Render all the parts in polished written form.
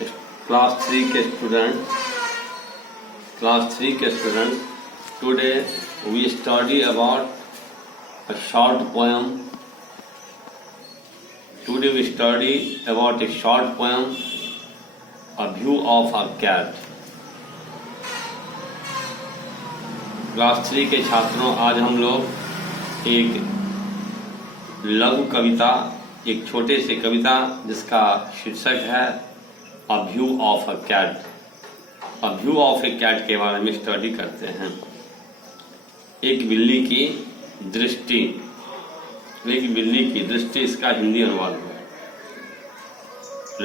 Class three के student today we study about a short poem. Today we study about a short poem, A View of a Cat. Class 3 के छात्रों, आज हम लोग एक लघु कविता, एक छोटे से कविता जिसका शीर्षक है A View of a Cat, A View of a Cat के बारे में स्टडी करते हैं। एक बिल्ली की दृष्टि, एक बिल्ली की दृष्टि, इसका हिंदी अनुवाद है।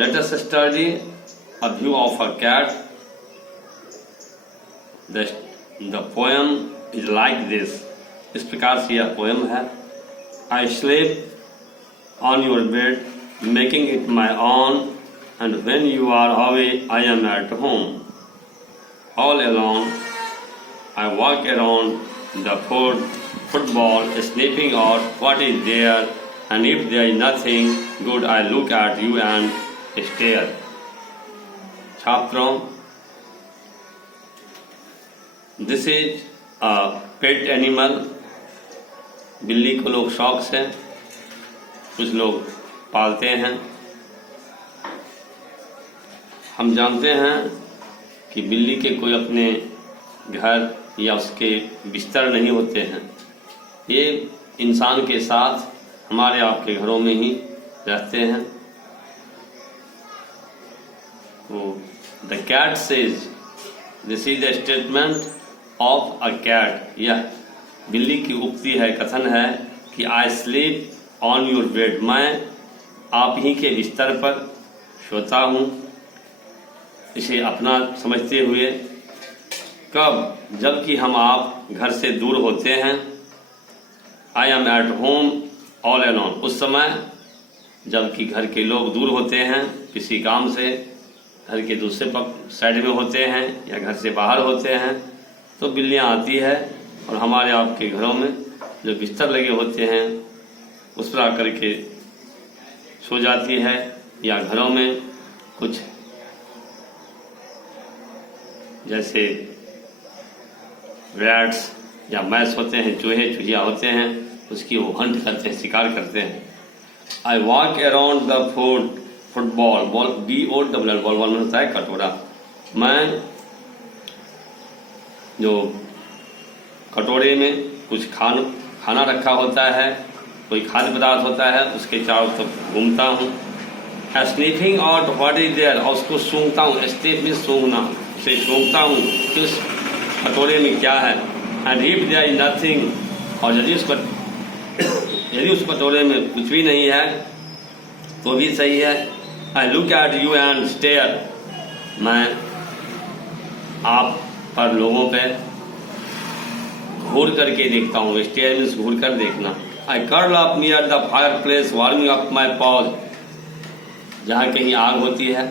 Let us study A View of a Cat. The poem is like this. इस प्रकार से यह पोएम है। I sleep on your bed, making it my own, and when you are away, I am at home. All alone, I walk around the football, sniffing out what is there, and if there is nothing good, I look at you and stare. छात्रों, this is a pet animal. बिल्ली को लोग शौक से कुछ लोग पालते हैं। हम जानते हैं कि बिल्ली के कोई अपने घर या उसके बिस्तर नहीं होते हैं। ये इंसान के साथ हमारे आपके घरों में ही रहते हैं। तो the cat says, this is the statement of a cat. यह बिल्ली की उक्ति है, कथन है कि I sleep on your bed, मैं आप ही के बिस्तर पर सोता हूँ। इसे अपना समझते हुए, कब? जबकि हम आप घर से दूर होते हैं। I am at home all alone, उस समय जबकि घर के लोग दूर होते हैं किसी काम से, घर के दूसरे साइड में होते हैं या घर से बाहर होते हैं, तो बिल्लियाँ आती है और हमारे आपके घरों में जो बिस्तर लगे होते हैं उस पर आकर के सो जाती है। या घरों में कुछ जैसे रैट्स या मैस होते हैं, चूहे चूहिया होते हैं, उसकी वो हंट करते हैं, शिकार करते हैं। I walk around the football, ball BOLL, ball में होता है कटोरा। मैं जो कटोरे में कुछ खाना रखा होता है, कोई खाद्य पदार्थ होता है, उसके चारों तरफ घूमता हूँ। स्नीफिंग आउट व्हाट इज देयर, और उसको सूंघता हूँ। स्नीफ में सूंघना, उसे सूंघता हूँ कि उस कटोरे में क्या है। And if there is nothing, और यदि उस कटोरे में कुछ भी नहीं है तो भी सही है। I look at you and stare, मैं आप पर लोगों पे घूर करके देखता हूँ। स्टेयर मीन्स घूर कर देखना। आई curl up near the fire place, warming up my pause, जहाँ कहीं आग होती है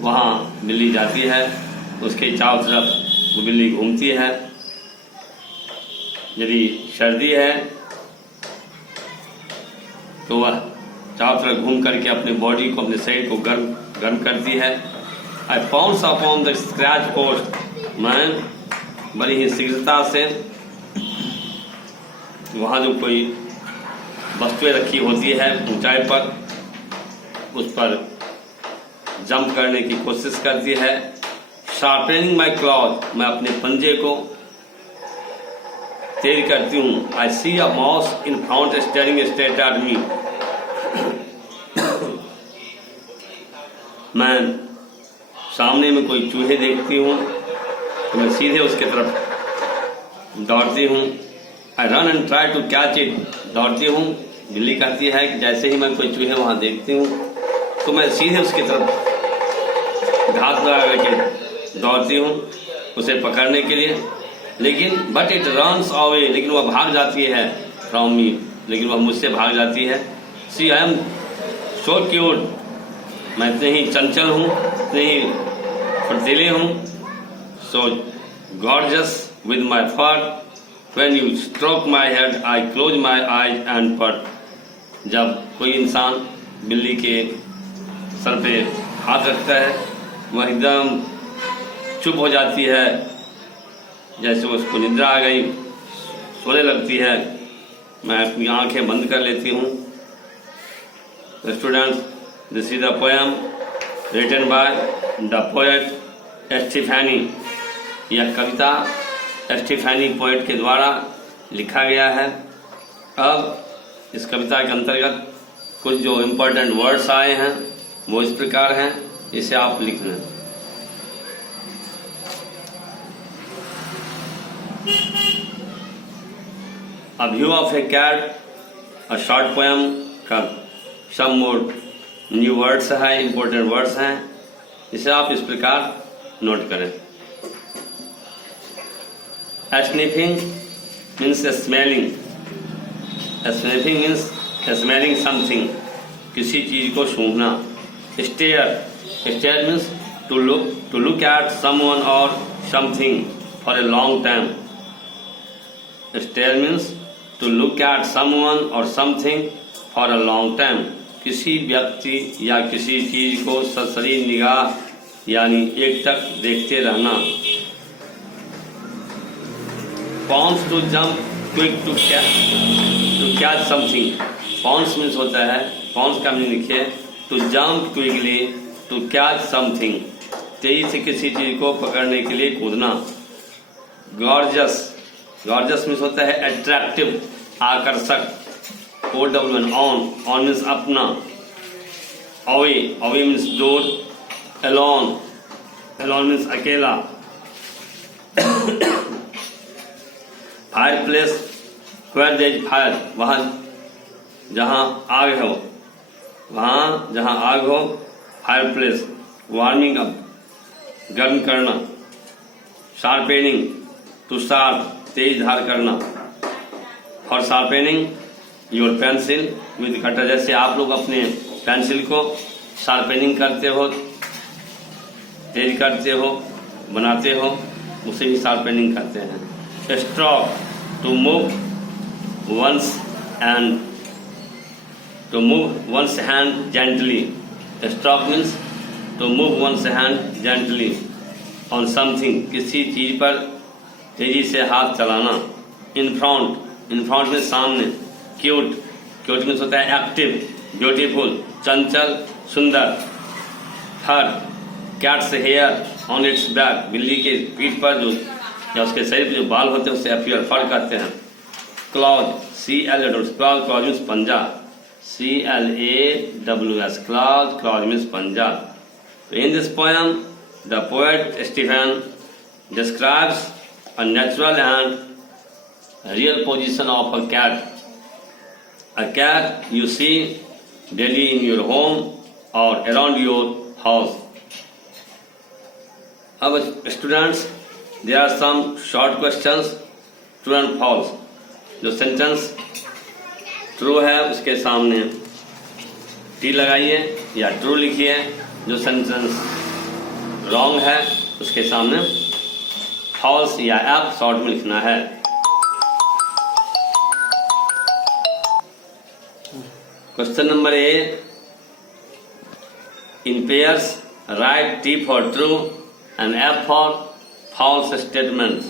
वहाँ बिल्ली जाती है, उसके चारों तरफ वो बिल्ली घूमती है। यदि सर्दी है तो वह चारों तरफ घूम करके अपने बॉडी को, अपने शरीर को गर्म करती है। I pounce upon the scratch post, मैं बड़ी ही शीघ्रता से वहाँ जो कोई वस्तुएं रखी होती है ऊंचाई पर, उस पर जंप करने की कोशिश करती है। शार्पनिंग माई क्लॉथ, मैं अपने पंजे को तेज करती हूँ। I see a mouse in front staring straight at me, मैं सामने में कोई चूहे देखती हूँ तो मैं सीधे उसके तरफ दौड़ती हूँ। I run and try to catch it, दौड़ती हूँ। बिल्ली कहती है कि जैसे ही मैं कोई चूहे वहाँ देखती हूँ तो मैं सीधे उसकी तरफ घात लगा करके दौड़ती हूँ उसे पकड़ने के लिए। लेकिन बट इट रन्स अवे, लेकिन वह भाग जाती है फ्रॉम मी, लेकिन वह मुझसे भाग जाती है। सी आई एम सो क्यूट, मैं इतने ही चंचल हूँ, इतने ही फुर्तीले हूँ। So gorgeous with my fur, when you stroke my head I close my eyes and purr, जब कोई इंसान बिल्ली के सर पे हाथ रखता है वह एकदम चुप हो जाती है, जैसे उसको निद्रा आ गई, सोने लगती है। मैं अपनी आंखें बंद कर लेती हूँ। Students, this is the poem written by the poet Stephanie. यह कविता एस्टीफेनी पोएट के द्वारा लिखा गया है। अब इस कविता के अंतर्गत कुछ जो इम्पोर्टेंट वर्ड्स आए हैं वो इस प्रकार हैं, इसे आप लिख लें। A View of a Cat, a short poem का some more new words है, important words हैं, इसे आप इस प्रकार नोट करें। Sniffing means smelling. Sniffing means smelling something, किसी चीज को सूंघना। Stare means to look at someone or something for a long time. Stare means to look at someone or something for a long time. किसी व्यक्ति या किसी चीज को ससरी निगाह यानी एक टक देखते रहना। Pounce to jump quick to catch something. Pounce means होता है, pounce का मीनिंग लिखिए, to jump quickly to catch something. तेजी से किसी चीज को पकड़ने के लिए कूदना। Gorgeous मीन्स होता है अट्रैक्टिव, आकर्षक। ऑन मीन्स अपना। अवे मीन्स दूर। एलोन मीन्स अकेला। Fireplace, where there is fire, वहां जहां आग हो, फायर प्लेस। वार्मिंग अप, गर्म करना। शार्पेनिंग, टू शार्प, तेज धार करना। For sharpening your pencil with cutter, जैसे आप लोग अपने पेंसिल को शार्पेनिंग करते हो, तेज करते हो, बनाते हो, उसे ही शार्पेनिंग कहते हैं। Stroke, to move one's hand gently. Stroke means to move one's hand gently on something, किसी चीज पर तेजी से हाथ चलाना। इन फ्रंट में सामने। क्यूट मीन्स होता है एक्टिव, ब्यूटीफुल, चंचल, सुंदर। Fur, cat's hair on its back, बिल्ली के पीठ पर जो या उसके शरीर पर जो बाल होते हैं उसे अपीयर फर कहते हैं। क्लॉज, क्लॉज मीन्स पंजा। CLAWS, क्लॉज मीन्स पंजा। In this poem the poet Stephen describes a natural and real position of a cat. A cat you see daily in your home or around your house. अब students, there are some short questions, true and false. जो sentence true है उसके सामने T लगाइए या true लिखिए। जो sentence wrong है उसके सामने फॉल्स या एफ शॉर्ट में लिखना है। Question number A, in pairs write T for true and F for false statement.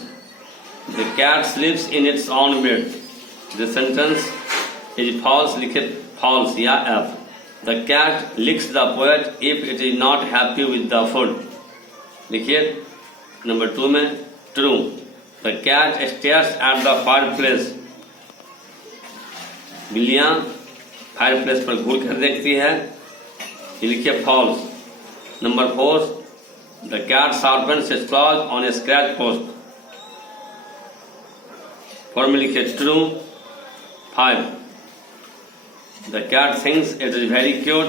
The cat sleeps in its own bed. The sentence is false, लिखे फॉल्स या F. The cat licks the poet if it is not happy with the food, लिखिए number 2 में true. The cat stares at the fireplace, बिल्लियां fireplace पर घूर कर देखती है, ये लिखिए false. Number 4, the cat sharpens its claws on a scratch post, 4 में लिखिए true. 5, the cat thinks it is very cute,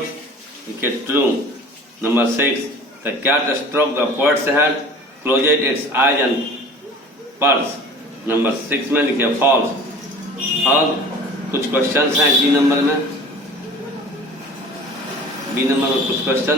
लिखिए true. Number 6, the cat stroke the poet's head, closed its eyes and purrs, number 6 में लिखिए false. अब कुछ questions हैं B number में कुछ क्वेश्चन